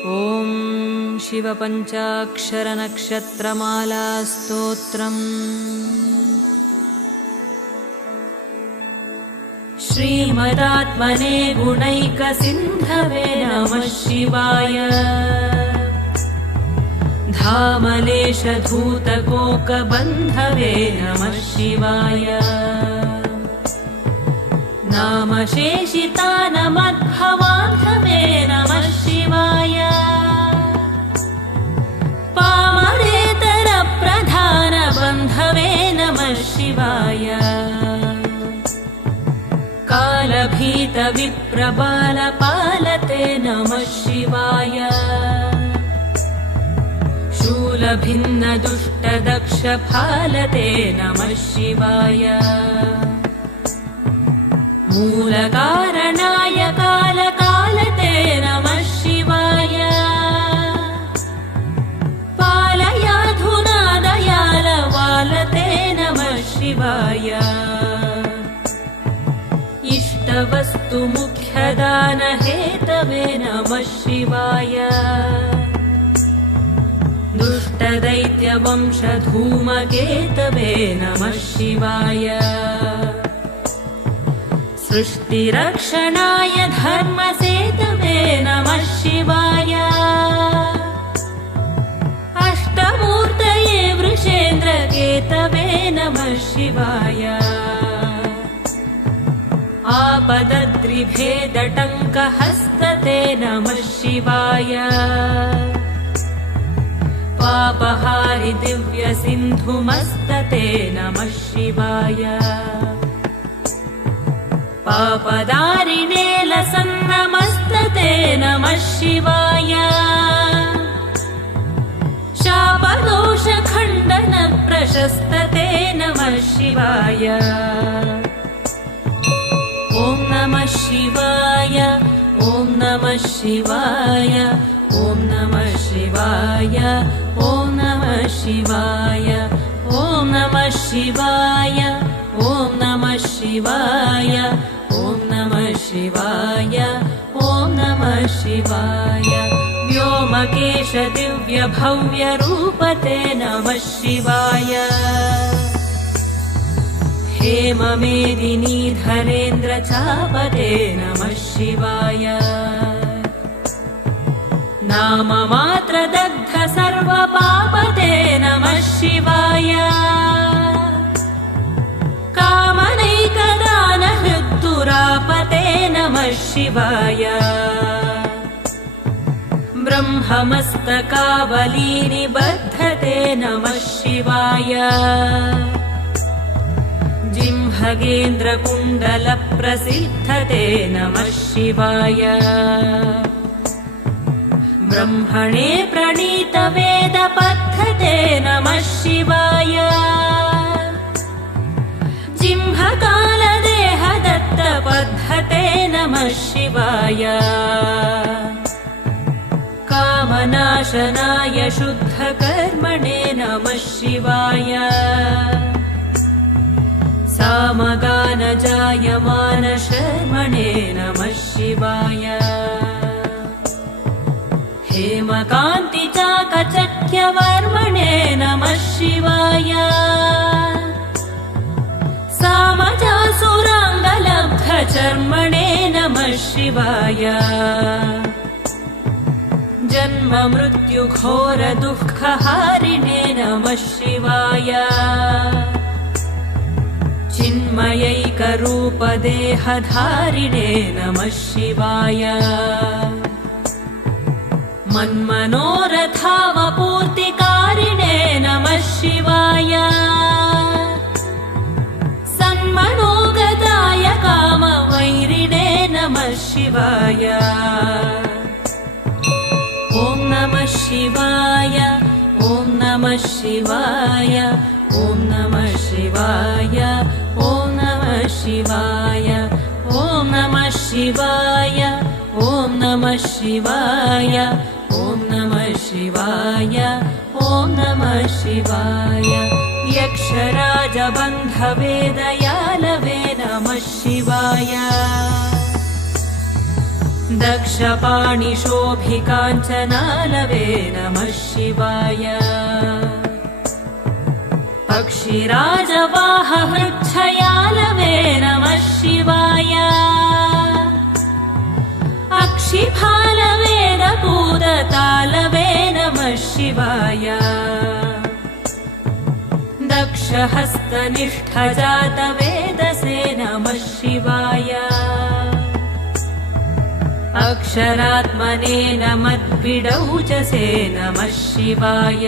ॐ शिवपञ्चाक्षरनक्षत्रमालास्तोत्रम्। श्रीमदात्मने गुणैकसिन्धवे नमः शिवाय। धामलेशधूतकोकबन्धवे नमः शिवाय। नामशेषितानमद्भवान्धवे नमः शिवाय। पामरेतरप्रधानबन्धवे नमः शिवाय। कालभीतविप्रबालपालते नमः शिवाय। शूलभिन्नदुष्टदक्षफालते नमः शिवाय। मूलकारणाय कालकालते नमः शिवाय। पालयाधुना दयालवालते नमः शिवाय। इष्टवस्तुमुख्यदानहेतवे नमः शिवाय। दुष्टदैत्यवंशधूमकेतवे नमः शिवाय। सृष्टिरक्षणाय धर्मसेतवे नमः शिवाय। अष्टमूर्तये वृषेन्द्रकेतवे नमः शिवाय। आपदद्रिभेदटङ्कहस्तते नमः शिवाय। पापहारि दिव्यसिन्धुमस्तते नमः शिवाय। पापदारिणे लसन्नमस्तते नमः शिवाय। शापदोषखण्डनप्रशस्तते नमः शिवाय। ॐ नमः शिवाय। ॐ नमः शिवाय। ॐ नमः शिवाय। ॐ नमः शिवाय। ॐ नमः शिवाय। ॐ नमः शिवाय। ॐ नमः शिवाय। ॐ नमः शिवाय। व्योमकेश दिव्यभव्यरूपते नमः शिवाय। हेममेदिनीधरेन्द्रचापते नमः शिवाय। नाममात्रदग्ध सर्वपापते नमः शिवाय। कामनैकदानहृद्दुरापते नमः शिवाय। ब्रह्ममस्तकावलीनिबद्धते नमः शिवाय। जिह्मगेन्द्रकुण्डलप्रसिद्धते नमः शिवाय। ब्रह्मणे प्रणीतवेदपद्धते नमः शिवाय। जिह्मकालदेहदत्तपद्धते नमः शिवाय। कामनाशनाय शुद्धकर्मणे नमः शिवाय। सामगानजायमानशर्मणे नमः शिवाय। हेमकान्तिचाकचक्यवर्मणे नमः शिवाय। सामजासुराङ्गलब्धचर्मणे नमः शिवाय। जन्ममृत्युघोरदुःखहारिणे नमः शिवाय। चिन्मयैकरूपदेहधारिणे नमः शिवाय। मन्मनोरथावपूर्तिकारिणे नमः शिवाय। सन्मनोगताय कामवैरिणे नमः शिवाय। ॐ नमः शिवाय। ॐ नमः शिवाय। ॐ नमः शिवाय। ॐ नमः शिवाय। ॐ नमः शिवाय। ॐ नमः शिवाय। ॐ नमः शिवाय। ॐ नमः शिवाय। यक्षराजबन्धवे दयालवे नमः शिवाय। दक्षपाणिशोभिकाञ्चनालवे नमः शिवाय पक्षिराजवाहहृच्छयालवे नमः शिवाय अक्षिफालवेदपूदतालवे नमः शिवाय दक्षहस्तनिष्ठजातवेदसे नमः शिवाय अक्षरात्मने नमद्भिडौचसे नमः शिवाय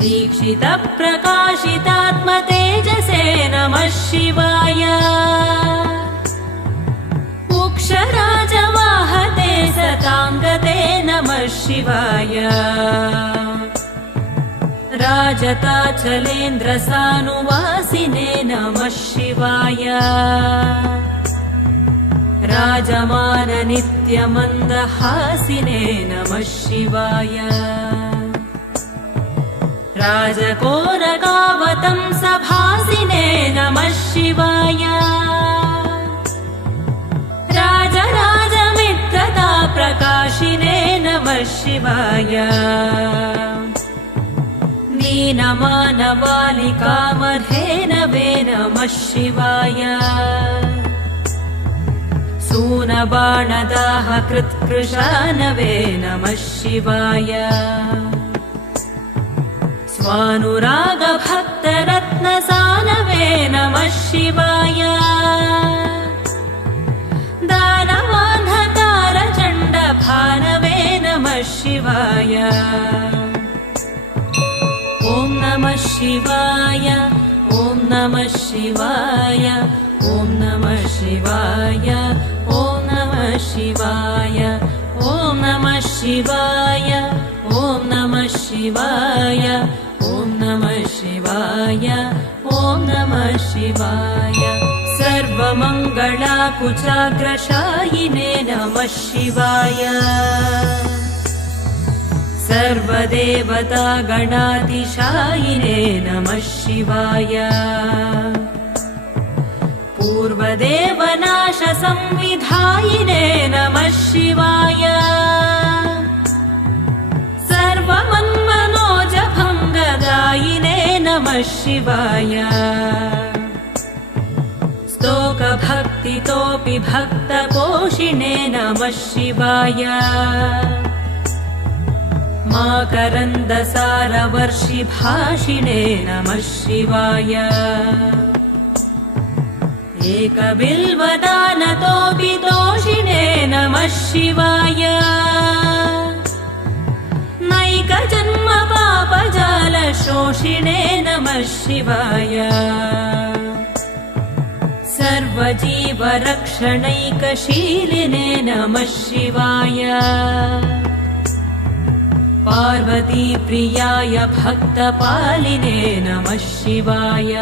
दीक्षितप्रकाशितात्मतेजसे नमः शिवाय उक्षराजवाहते सताङ्गते नमः शिवाय राजताचलेन्द्रसानुवासिने नमः शिवाय राजमाननित्यमन्दहासिने नमः शिवाय राजकोरगावतंसभासिने नमः शिवाय राजराजमित्रताप्रकाशिने नमः शिवाय दीनमानबालिकामधेनवे नमः शिवाय सूनबाणदाहकृत्कृशानवे नमः शिवाय स्वानुरागभक्तरत्नसानवे नमः शिवाय दानवान्धकारचण्डभानवे नमः शिवाय ॐ नमः शिवाय ॐ नमः शिवाय ॐ नमः शिवाय ॐ नमः शिवाय ॐ नमः शिवाय ॐ नमः शिवाय ॐ नमः शिवाय ॐ नमः शिवाय सर्वमङ्गलाकुचाग्रशायिने नमः शिवाय सर्वदेवतागणातिशायिने नमः शिवाय पूर्वदेवनाशसंविधायिने नमः शिवाय सर्वमन्मनोजभङ्गदायिने नमः शिवाय स्तोकभक्तितोऽपि भक्तपोषिणे नमः शिवाय माकरन्दसारवर्षिभाषिणे नमः शिवाय एकबिल्वदानतोऽपि तोषिणे नमः शिवाय नैकजन्मपापजालशोषिणे नमः शिवाय सर्वजीवरक्षणैकशीलिने नमः शिवाय पार्वतीप्रियाय भक्तपालिने नमः शिवाय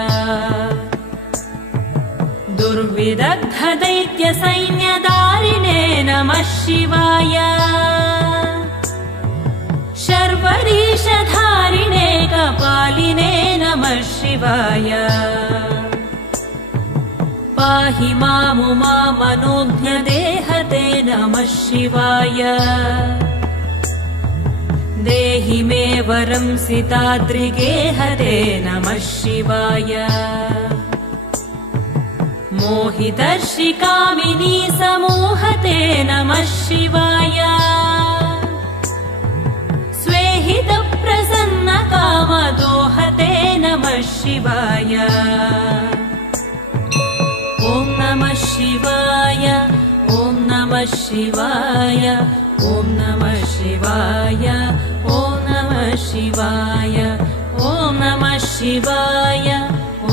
दुर्विदग्धदैत्यसैन्यदारिणे नमः शिवाय शर्वरीशधारिणे कपालिने नमः शिवाय पाहि मामुमामनोज्ञदेहते नमः शिवाय देहि मे वरं सिताद्रिगेहते नमः शिवाय मोहितर्षिकामिनी समूहते नमः शिवाय स्वेहितप्रसन्नकामदोहते नमः शिवाय ॐ नमः शिवाय ॐ नमः शिवाय ॐ नमः शिवाय ॐ नमः शिवाय ॐ नमः शिवाय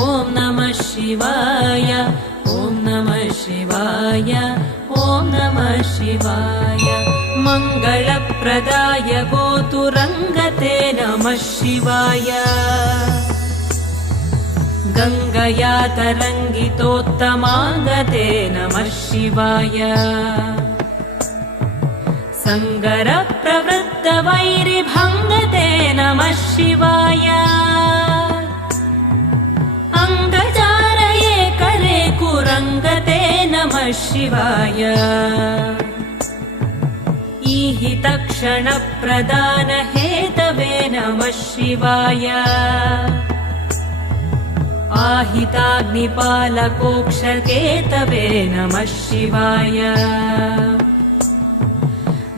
ॐ नमः शिवाय ॐ नमः शिवाय ॐ नमः शिवाय मङ्गलप्रदाय गोतुरङ्गते नमः शिवाय गङ्गया तरङ्गितोत्तमाङ्गते नमः शिवाय सङ्गरप्रवृत्तवैरिभङ्गते नमः शिवाय अङ्गजारये करे कुरङ्गते नमः नमः शिवाय ईहि तक्षणप्रदानहेतवे नमः शिवाय आहिताग्निपालकोक्षकेतवे नमः शिवाय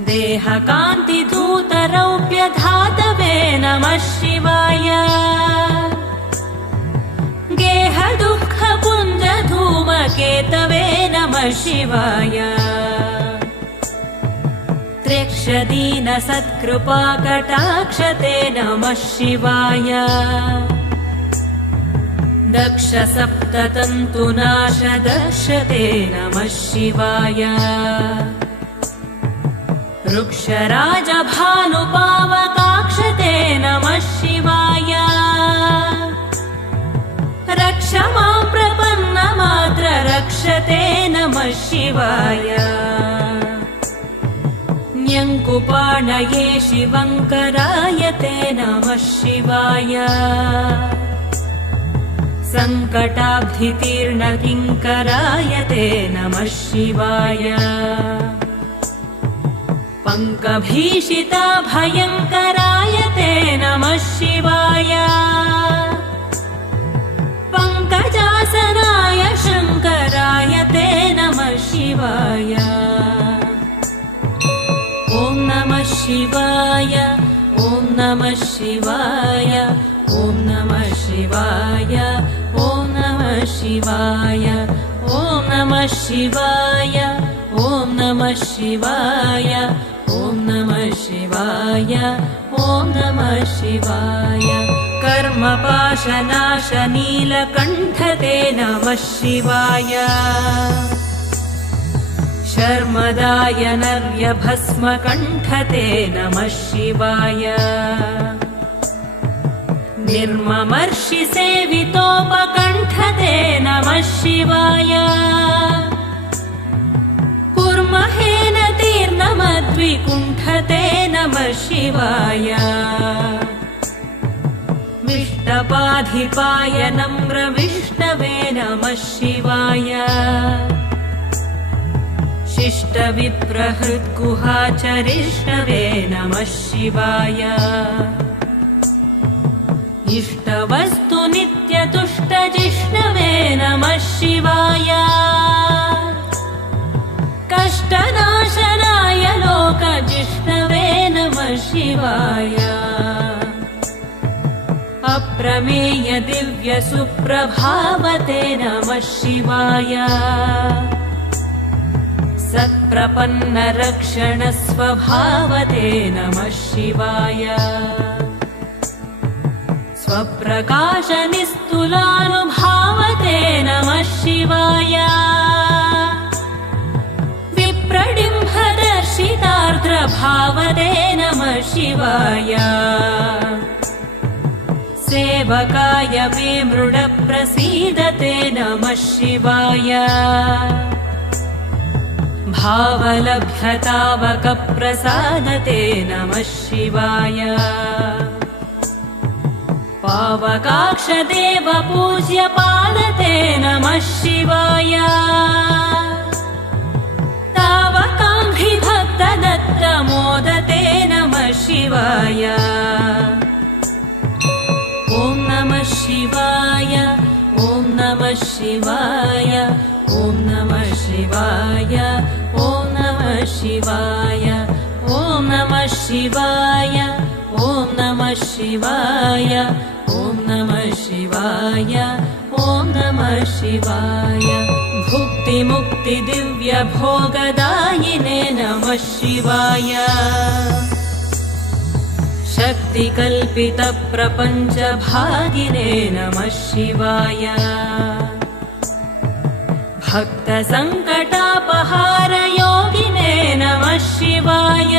देहकान्तिधूतरौप्यधातवे नमः शिवाय गेहदुःखपुञ्जधूमकेतवे नमः शिवाय त्र्यक्षदीनसत्कृपाकटाक्षते नमः शिवाय दक्षसप्ततन्तुनाशदर्शते नमः शिवाय वृक्षराजभानुपावकाक्षते नमः शिवाय रक्ष मां प्रपन्नमात्र रक्षते नमः शिवाय न्यङ्कुपाणये शिवङ्करायते नमः शिवाय सङ्कटाब्धितीर्णकिङ्करायते नमः शिवाय पङ्कभीषिताभयङ्करायते नमः शिवाय पङ्कजासनाय शङ्करायते नमः शिवाय ॐ नमः शिवाय ॐ नमः शिवाय ॐ नमः शिवाय ॐ नमः शिवाय ॐ नमः शिवाय ॐ नमः शिवाय ॐ नमः शिवाय ॐ नमः शिवाय कर्मपाशनाशनीलकण्ठते नमः शिवाय शर्मदाय नर्यभस्मकण्ठते नमः शिवाय निर्ममर्षिसेवितोपकण्ठते नमः शिवाय कुर्महेन तीर्णमद्विकुण्ठते नमः शिवाय विष्टपाधिपाय नम्रविष्णवे नमः शिवाय शिष्टविप्रहृद्गुहाचरिष्णवे नमः शिवाय इष्टवस्तु नित्यतुष्टजिष्णवे नमः शिवाय कष्टनाशनाय लोकजिष्णवे नमः शिवाय अप्रमेय दिव्यसुप्रभावते नमः शिवाय सत्प्रपन्नरक्षणस्वभावते नमः शिवाय स्वप्रकाशनिस्तुलानुभावते नमः शिवाय विप्रडिम्भदर्शितार्द्रभावते नमः शिवाय सेवकाय मे मृडप्रसीदते नमः शिवाय भावलभ्यतावकप्रसादते नमः शिवाय पावकाक्षदेवपूज्यपादते नमः शिवाय तावकाङ्घ्रिभक्तदत्तमोदते नमः शिवाय ॐ नमः शिवाय ॐ नमः शिवाय ॐ नमः शिवाय ॐ नमः शिवाय ॐ नमः शिवाय ॐ नमः शिवाय ॐ नमः शिवाय ॐ नमः शिवाय भुक्तिमुक्तिदिव्यभोगदायिने नमः शिवाय शक्तिकल्पितप्रपञ्चभागिने नमः शिवाय भक्तसङ्कटापहारयोगिने नमः शिवाय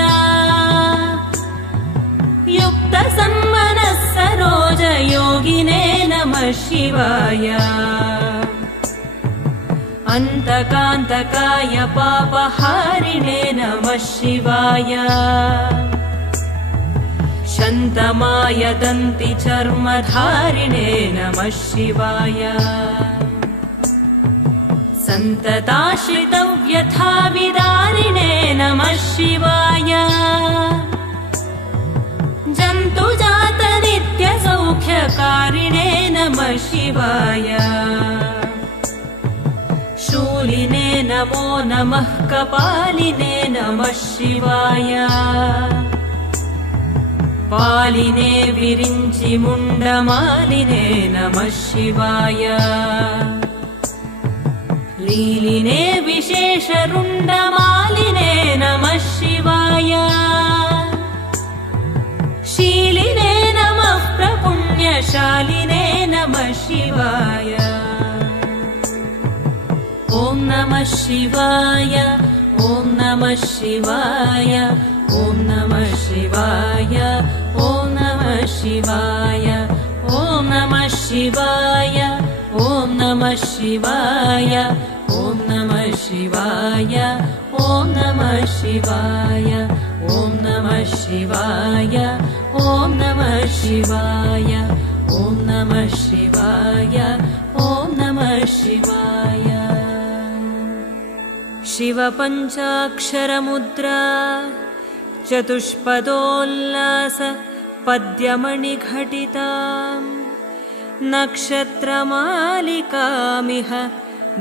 युक्तसन्मनस्सरोजयोगिने नमः शिवाय अन्तकान्तकाय पापहारिणे नमः शिवाय शन्तमाय दन्तिचर्मधारिणे नमः शिवाय सन्तताश्रितव्यथाविदारिणे नमः शिवाय जन्तुजातनित्यसौख्यकारिणे नमः शिवाय शूलिने नमो नमः कपालिने नमः शिवाय पालिने विरिञ्चि मुण्डमालिने नमः शिवाय लीलिने विशेषरुण्डमालिने नमः शिवाय शीलिने नमः प्रपुण्यशालिने नमः शिवाय ॐ नमः शिवाय ॐ नमः शिवाय ॐ नमः शिवाय ॐ नमः शिवाय ॐ नमः शिवाय ॐ नमः शिवाय ॐ नमः शिवाय ॐ नमः शिवाय ॐ नमः शिवाय ॐ नमः शिवाय ॐ नमः शिवाय ॐ नमः शिवाय शिवपञ्चाक्षरमुद्रा चतुष्पदोल्लास पद्यमणिघटिता नक्षत्रमालिकामिह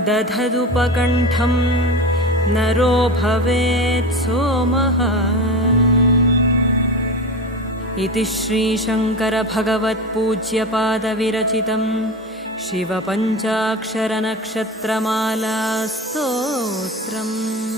दधदुपकण्ठं नरो भवेत् सोमः इति श्रीशङ्करभगवत्पूज्यपादविरचितं शिवपञ्चाक्षरनक्षत्रमाला स्तोत्रम्।